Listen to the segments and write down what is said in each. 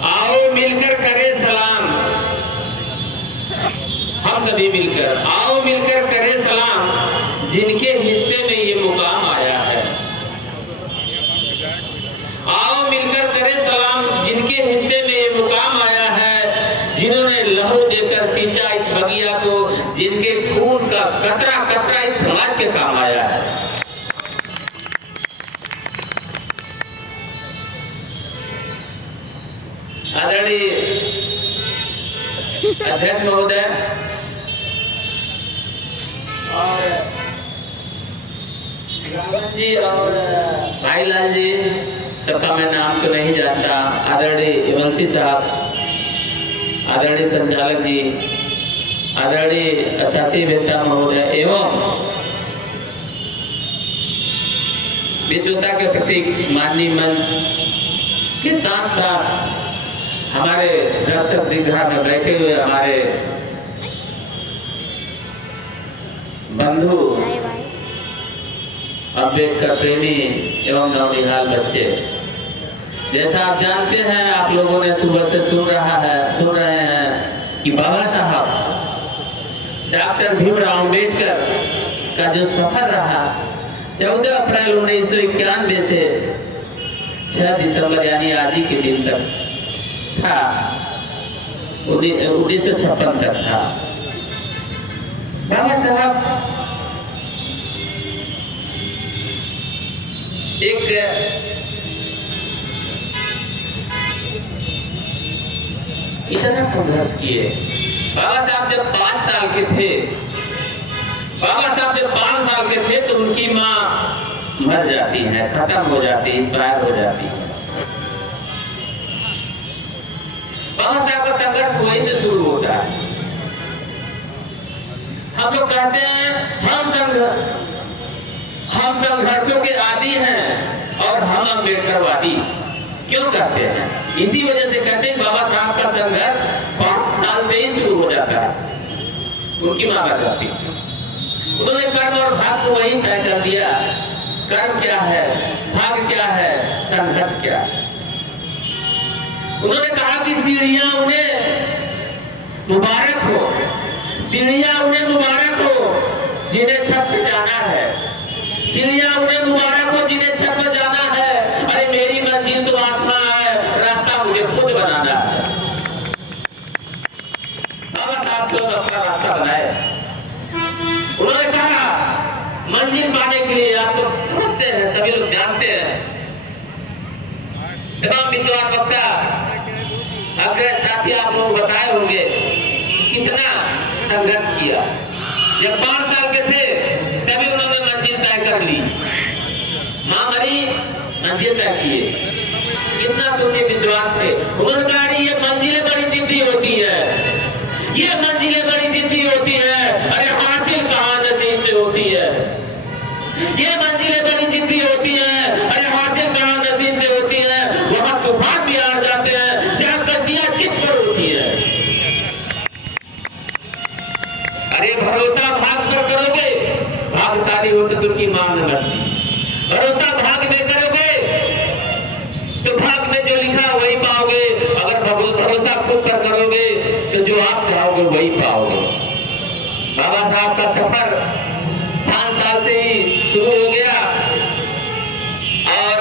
आओ मिलकर करे सलाम, हम सभी मिलकर आओ मिलकर करे सलाम, जिनके हिस्से में ये मुकाम आया है। आओ मिलकर करे सलाम, जिनके हिस्से में ये मुकाम आया है, जिन्होंने लहू देकर सींचा इस बगिया को, जिनके खून का कतरा कतरा इस समाज के काम आया है। आदरणीय अध्यक्ष महोदय और रामन जी और भाईलाल जी, सबका मैं नाम तो नहीं जानता, आदरणीय एमएलसी साहब, आदरणीय संचालक जी, आदरणीय अशासी वेत्ता महोदय एवं विद्वता के प्रतीक माननीय मंच के साथ साथ हमारे दर्शक दीर्घा में बैठे हुए हमारे बंधु अम्बेडकर प्रेमी एवं नवनिहाल बच्चे, जैसा आप जानते हैं, आप लोगों ने सुबह से सुन रहे हैं कि बाबा साहब डॉक्टर भीमराव अम्बेडकर का जो सफर रहा 14 अप्रैल 1991 से 6 दिसंबर यानी आज ही के दिन तक था, 1956 तक था। बाबा साहब एक इतना संघर्ष किए। बाबा साहब जब 5 साल के थे, तो उनकी माँ मर जाती है, खत्म हो जाती है, एक्सपायर हो जाती है। बाबा साहब का संघर्ष वहीं से शुरू होता है। हम लोग कहते हैं हम संघर्षों के आदी हैं और हम अम्बेडकरवादी। क्यों कहते हैं? इसी वजह से कहते हैं बाबा साहब का संघर्ष 5 साल से ही शुरू हो जाता है। उनकी मां मर जाती है। उन्होंने कर्म और भाग को वहीं तय कर दिया। कर्म क्या है, भाग क्या है, संघर्ष क्या है। उन्होंने कहा कि सीढ़ियां उन्हें मुबारक हो, सीढ़ियां उन्हें मुबारक हो जिन्हें छत पे जाना है, सीढ़ियां उन्हें मुबारक हो जिन्हें छत पे जाना है। अरे मेरी मंजिल तो आसमां है, रास्ता मुझे खुद बनाना है। बाबा साहब से अपना रास्ता बनाए। उन्होंने कहा मंजिल पाने के लिए, आप सब समझते हैं, सभी लोग जानते हैं, तमाम विद्वान वक्ता अग्रज साथी आप लोग बताए होंगे कितना संघर्ष किया। जब 5 साल के थे तभी उन्होंने मंजिल तय कर ली। मां मरी, मंजिल तय किए। कितना सोचे विद्वान थे। उन्होंने कहा ये मंजिलें बड़ी जिद्दी होती है, ये मंजिलें बड़ी जिद्दी होती है। अरे हासिल कहां नसीब से होती है, ये मंजिलें बड़ी जिद्दी होती है। अरे हासिल कहां नसीब से होती है। वहां तूफान भी आ जाते हैं जहां कश्तियां चित पर होती है। अरे भरोसा भाग पर करोगे, भागशाली हो तो तुमकी मांग न लगती। भरोसा भाग में करोगे तो भाग में जो लिखा वही पाओगे। अगर भरोसा खुद पर करोगे तो जो आप चाहोगे वही पाओगे। बाबा साहब का सफर 5 साल से ही शुरू हो गया और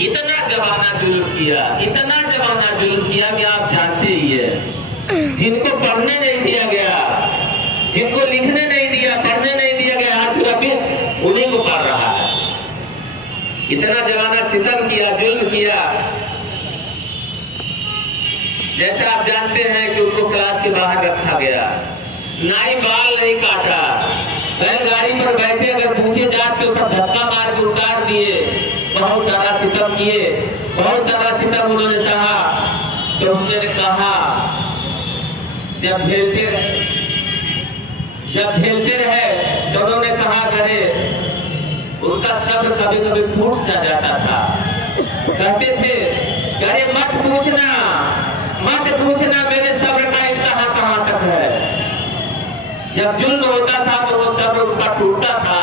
इतना जमाना जुल्म किया, इतना जमाना जुल्म किया कि आप जानते ही है। जिनको पढ़ने नहीं दिया गया, जिनको लिखने नहीं दिया, पढ़ने नहीं दिया गया, आज अभी उन्हीं को पढ़ रहा है। इतना जमाना सितम किया, जुल्म किया। जैसे आप जानते हैं कि उनको क्लास के बाहर रखा गया, नाई बाल नहीं काटा, गाड़ी पर बैठे अगर पूछे जात तो सब धक्का मार के उतार दिए। बहुत सारा सितम किए, बहुत सारा सितम उन्होंने सहा। तो उन्होंने कहा जब झेलते रहे तो उन्होंने कहा करे, उनका शब्द कभी कभी फूट ना जाता था। कहते थे अरे मत पूछना मेरे सब्र का इंतहा कहां तक है। जब जुल्म होता था तो वो सब्र उसका टूटता था।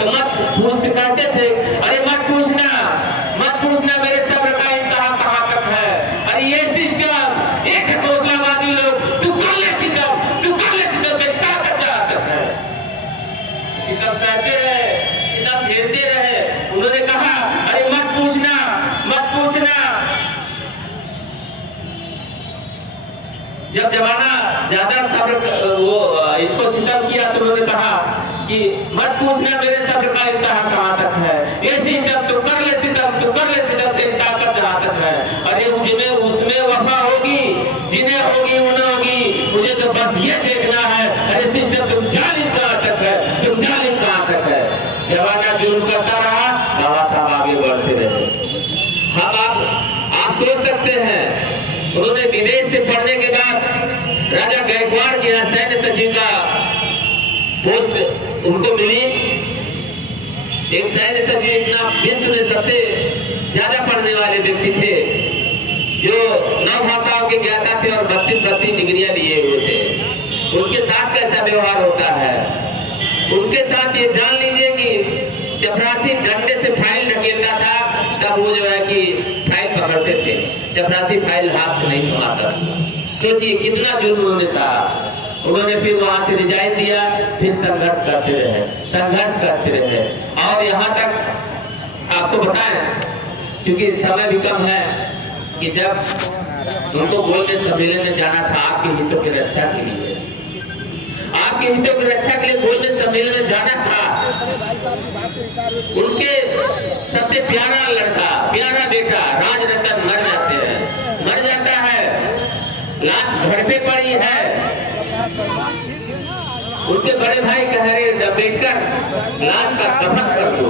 तो मत पूछ कहते थे, अरे मत पूछना मेरे सब्र का इंतहा कहाँ तक है। अरे ये सिस्टम एक घोषणावादी लोग, तू कर ले सितम तेरी ताकत जहाँ तक है। सितम सहते रहे, सितम घेरते रहे। उन्होंने कहा अरे मत पूछना। जब जमाना ज्यादा सब्र वो इनको सितम किया तो उन्होंने कहा कि मत पूछना मेरे सब्र का इंतहा कहाँ तक है। ये सिस्टम तू कर ले सितम तेरी ताकत जहाँ तक है। अरे जिन्हें उसमें वफा होगी, जिन्हें होगी उन्हें होगी, मुझे तो बस ये देखना है। अरे सिस्टम तुम जालिम कहाँ तक है। जमाना जुल्म करता रहा, बाबा साहब आगे बढ़ते रहे। हम आप सोच सकते हैं, उन्होंने विदेश से पढ़ने के बाद राजा गायकवाड़ के यहाँ सैन्य सचिव का पोस्ट उनको मिली। एक सैन्य सचिव इतना विश्व में सबसे ज्यादा पढ़ने वाले व्यक्ति थे, जो 9 भाषाओं के ज्ञाता थे और 32 डिग्रियां लिए हुए थे। उनके साथ कैसा व्यवहार होता है, उनके साथ ये जान लीजिए कि चपरासी डंडे से फाइल ढकेलता था, तब वो जो है कि फाइल पकड़ते थे। चपरासी फाइल हाथ से नहीं थमाता। सोचिए कितना जुल्म उन्होंने सहा। उन्होंने फिर वहां से रिजाइन दिया, फिर संघर्ष करते रहे और यहाँ तक आपको बताएं, क्योंकि समय भी कम है, कि जब उनको बोलने सम्मेलन में जाना था आपके हितों की रक्षा के लिए, गोल्डन सम्मेलन में जाना था। उनके सबसे प्यारा बेटा राजरतन मर जाता है, लाश घर पे पड़ी है। उनके बड़े भाई कह रहे अम्बेडकर लाश का दफन कर दो।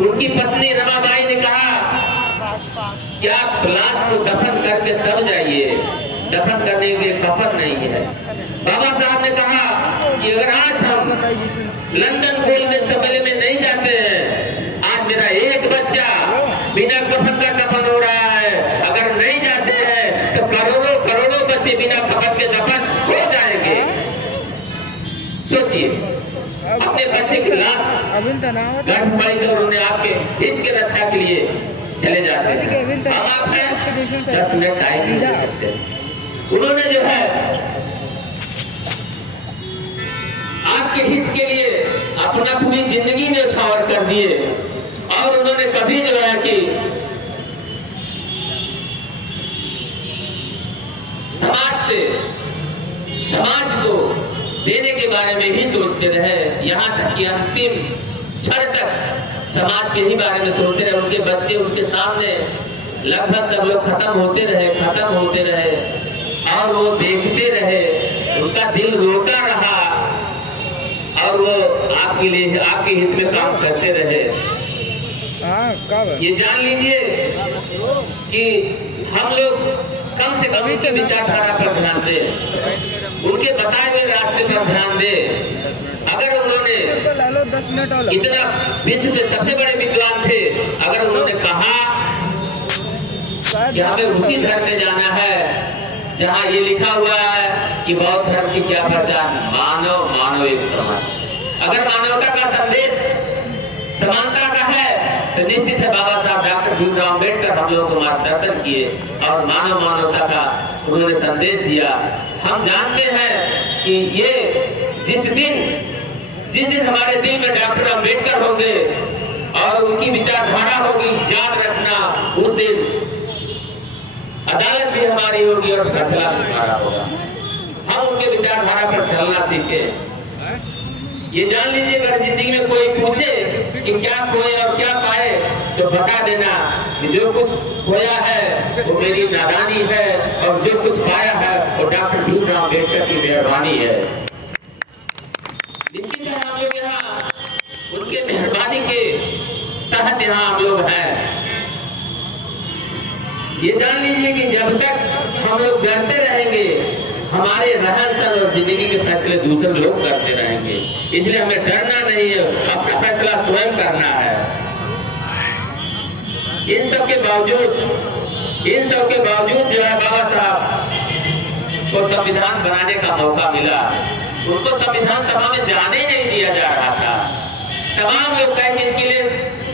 उनकी पत्नी रमाबाई ने कहा कि आप लाश को दफन करके तब जाइए, दफन करने के कफन नहीं है। बाबा साहब ने कहा कि अगर आज हम लंदन गोल्डन सम्मेलन में नहीं जाते हैं, आज मेरा एक बच्चा बिना कफन का दफन हो रहा है। अगर नहीं जाते हैं तो करोड़ों बच्चे बिना कफन के दफन हो जाएंगे। सोचिए, अपने बच्चे की लाश गर्भ पड़ी तो उन्होंने आपके हित के रक्षा के लिए चले जाते हैं। हम आपने 10 मिनट टाइम नहीं दे सकते। उन्होंने जो है आपके हित के लिए अपना पूरी जिंदगी न्यौछावर कर दिए और उन्होंने कभी जो है कि समाज को देने के बारे में ही सोचते रहे। यहाँ तक कि अंतिम क्षण तक समाज के ही बारे में सोचते रहे। उनके बच्चे उनके सामने लगभग सब लोग खत्म होते रहे और वो देखते रहे, उनका दिल रोता रहा और वो आपके लिए आपके हित में काम करते रहे। ये जान लीजिए कि हम लोग कम से कम उनके विचारधारा पर ध्यान दें, उनके बताए हुए रास्ते पर ध्यान दें। अगर उन्होंने इतना विश्व के सबसे बड़े विद्वान थे, अगर उन्होंने कहा कि हमें उसी धर्म में जाना है जहाँ ये लिखा हुआ है कि बौद्ध धर्म की क्या पहचान, मानव एक समान। अगर मानवता का संदेश समानता का है तो निश्चित है बाबा साहब डॉक्टर भीमराव अम्बेडकर हम लोगों को मार्गदर्शन किए और मानवता का उन्होंने संदेश दिया। हम जानते हैं कि ये जिस दिन हमारे दिल में डॉक्टर अम्बेडकर होंगे और उनकी विचारधारा होगी, याद रखना उस दिन अदालत भी हमारी होगी और फैसला भी हमारा होगा। हम उनके विचारधारा पर चलना सीखे। ये जान लीजिए, अगर जिंदगी में कोई पूछे कि क्या खोए और क्या पाए तो बता देना कि जो कुछ खोया है वो मेरी नादानी है और जो कुछ पाया है वो डॉक्टर भीमराव अम्बेडकर की मेहरबानी है। निश्चित है हम लोग यहाँ उनके मेहरबानी के तहत यहाँ हम लोग हैं। ये जान लीजिए कि जब तक हम लोग डरते रहेंगे, हमारे रहन सहन और जिंदगी के फैसले दूसरे लोग करते रहेंगे। इसलिए हमें डरना नहीं है, अपना फैसला स्वयं करना है। इन सब के बावजूद जो है बाबा साहब को संविधान बनाने का मौका मिला। उनको संविधान सभा में जाने नहीं दिया जा रहा था। तमाम लोग कहे कि इनके लिए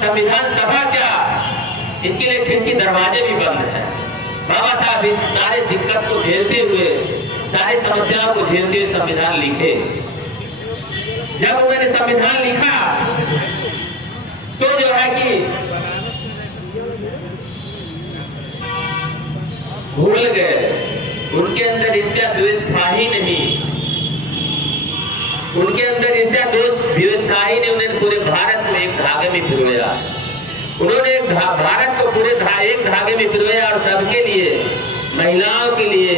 संविधान सभा क्या, इनके लिए खिड़की दरवाजे भी बंद हैं। बाबा साहब इस सारे दिक्कत को झेलते हुए, सारी समस्याओं को झेलते हुए संविधान लिखे। जब उन्होंने संविधान लिखा तो जो है कि भूल गए, उनके अंदर ईर्ष्या द्वेष था ही नहीं, उनके अंदर ईर्ष्या द्वेष था ही नहीं। उन्होंने पूरे भारत को एक धागे में पिरोया, उन्होंने भारत को पूरे एक धागे में पिरोया और सबके लिए, महिलाओं के लिए,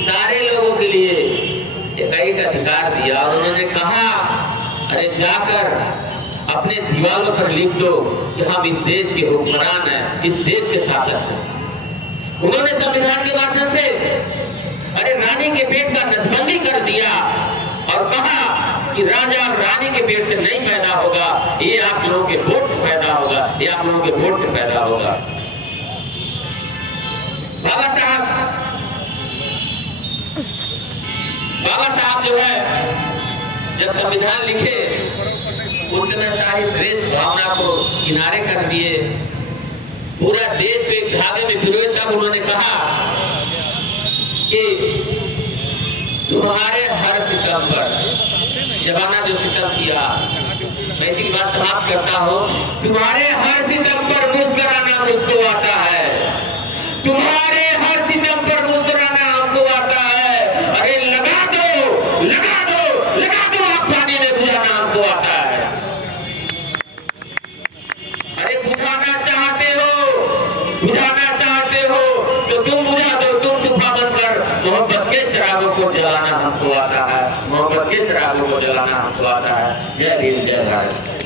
सारे लोगों के लिए एक अधिकार दिया। और उन्होंने कहा, अरे जाकर अपने दीवारों पर लिख दो कि हम इस देश के हुक्मरान हैं, इस देश के शासक हैं। उन्होंने संविधान के माध्यम से अरे रानी के पेट का नसबंदी कर दिया और कहा कि राजा और रानी के पेट से नहीं पैदा होगा, ये आप लोगों के वोट से पैदा होगा, ये आप लोगों के वोट से पैदा होगा। बाबा साहब जो है जब संविधान लिखे उस समय सारी द्वेष भावना को किनारे कर दिए, पूरा देश को एक धागे में पिरोए। तब उन्होंने कहा कि तुम्हारे हर सितम पर, जमाना जो सितम किया, मैं इसी की बात समाप्त करता हूँ, तुम्हारे हर सितम पर मुस्कुराना मुझको आता है, तुम्हारे हर सितम पर मुस्कुराना हमको आता है। अरे लगा दो, लगा दो, लगा दो, आप पानी में बुझाना हमको आता है। अरे बुझाना चाहते हो, बुझाना चाहते हो तो तुम बुझा दो, तुम तूफान बनकर मोहब्बत के चिरागों को जलाना हमको आता है, मोहब्बत के चिरागों को जलाना हमको आता है। जय भीम, जय भारत।